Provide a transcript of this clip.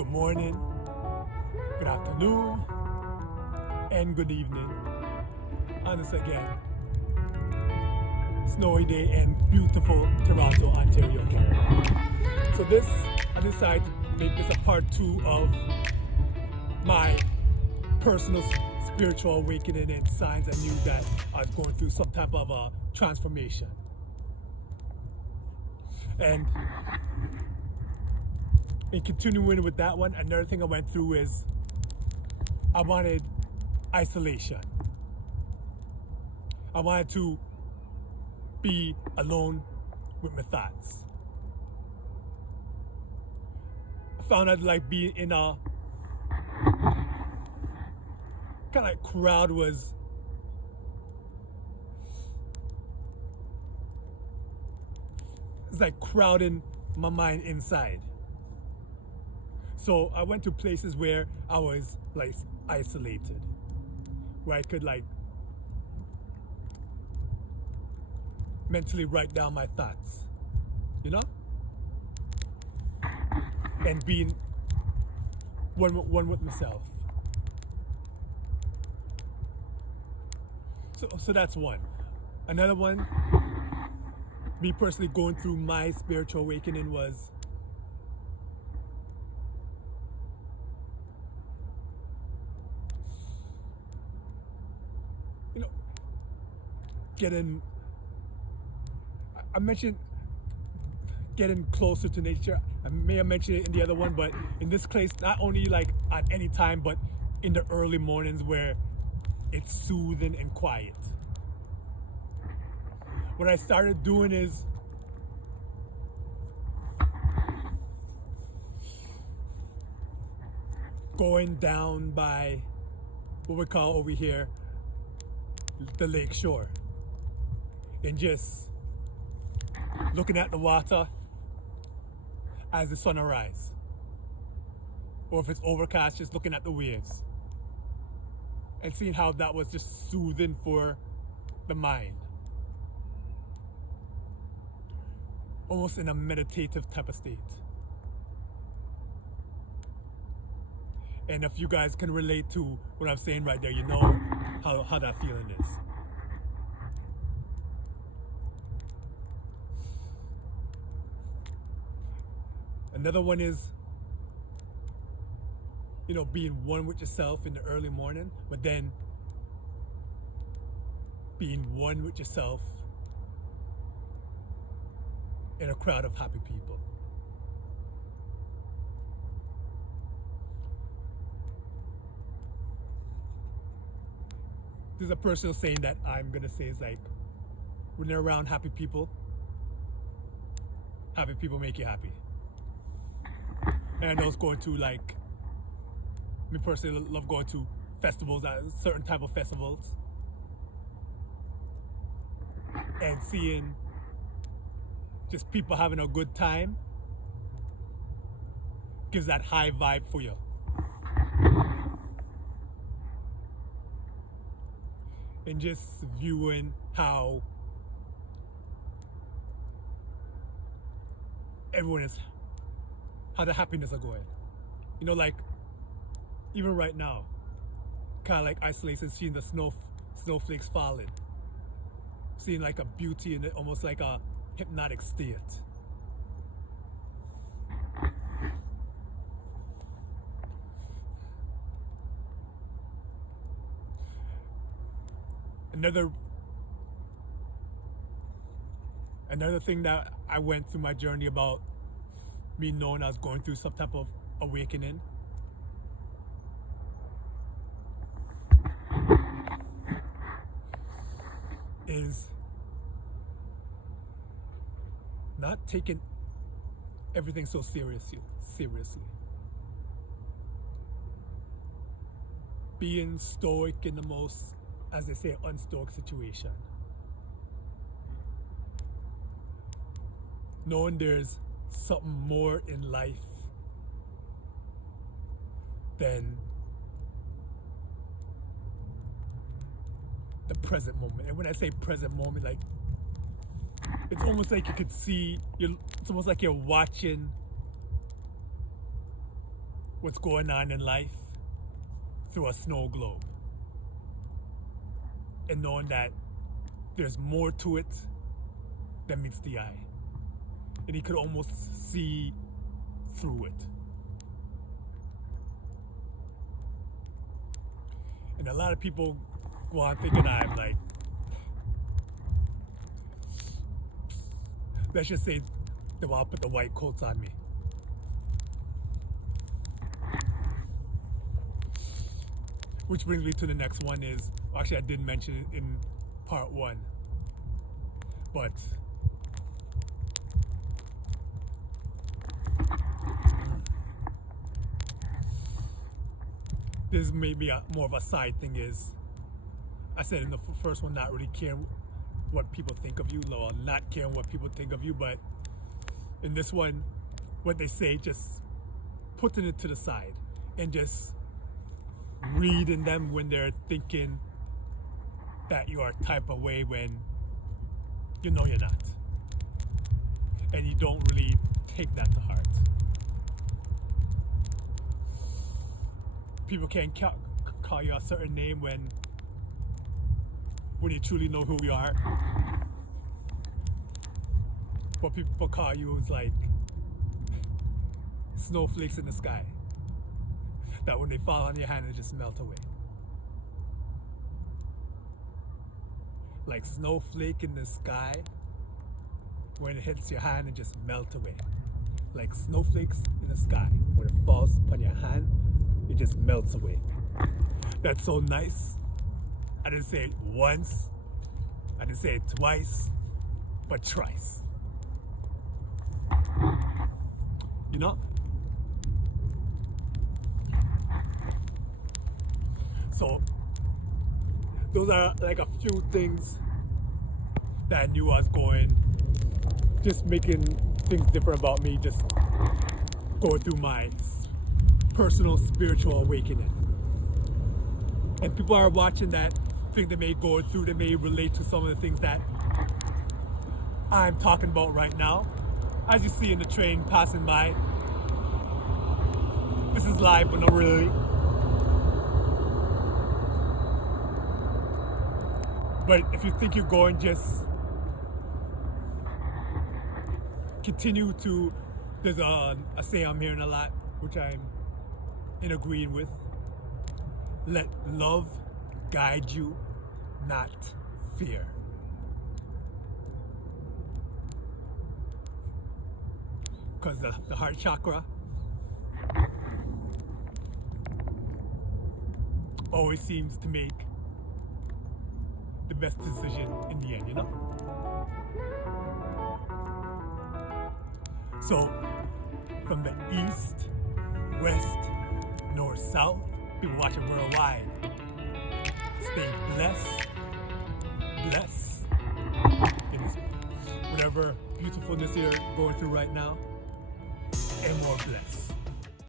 good morning, good afternoon, and good evening. On this again, snowy day in beautiful Toronto, Ontario, Canada. So I decided to make this a part 2 of my personal spiritual awakening and signs I knew that I was going through some type of a transformation. And in continuing with that one, another thing I went through is I wanted isolation. I wanted to be alone with my thoughts. I found out like being in a kind of like crowd was it's like crowding my mind inside. So I went to places where I was like isolated, where I could like mentally write down my thoughts, you know, and being one with myself. So that's one. Another one, me personally going through my spiritual awakening was getting, I mentioned getting closer to nature. I may have mentioned it in the other one, but in this case, not only like at any time, but in the early mornings where it's soothing and quiet. What I started doing is going down by what we call over here the lake shore and just looking at the water as the sun arises, or if it's overcast, just looking at the waves and seeing how that was just soothing for the mind, almost in a meditative type of state. And if you guys can relate to what I'm saying right there, you know how that feeling is. Another one is, being one with yourself in the early morning, but then being one with yourself in a crowd of happy people. There's a personal saying that I'm gonna say is like, when you're around happy people make you happy. And I know it's going to like, me personally love going to festivals, certain type of festivals, and seeing just people having a good time gives that high vibe for you. And just viewing how how the happiness are going. Like even right now, kind of like isolation, seeing the snowflakes falling, seeing like a beauty in it, almost like a hypnotic state. Another thing that I went through my journey about me knowing I was going through some type of awakening is not taking everything so seriously. Being stoic in the most, as they say, unstoic situation. Knowing there's something more in life than the present moment. And when I say present moment, like, it's almost like you could see, it's almost like you're watching what's going on in life through a snow globe. And knowing that there's more to it than meets the eye. And he could almost see through it. And a lot of people go on thinking I'm like, let's just say they want to put the white coats on me. Which brings me to the next one is, actually I did mention it in part one, but this may be more of a side thing is, I said in the first one, not really caring what people think of you, or not caring what people think of you, but in this one, what they say, just putting it to the side and just reading them when they're thinking that you are a type of way when you know you're not. And you don't really take that to heart. People can't call you a certain name when you truly know who you are. What people call you is like snowflakes in the sky, that when they fall on your hand, they just melt away. Like snowflake in the sky, when it hits your hand, it just melt away. Like snowflakes in the sky, when it falls on your hand, it just melts away. That's so nice. I didn't say it once, I didn't say it twice, but thrice. You know? So, those are like a few things that I knew I was going, just making things different about me, just going through my personal spiritual awakening. And people are watching that, think they may go through, they may relate to some of the things that I'm talking about right now. As you see in the train passing by, this is live, but not really. But if you think you're going, just continue to, there's a saying I'm hearing a lot, which I'm in agreeing with. Let love guide you, not fear. Because the heart chakra always seems to make the best decision in the end, you know? So, from the east, west, north, south, people watching worldwide, stay blessed in this, whatever beautifulness you're going through right now, and more blessed.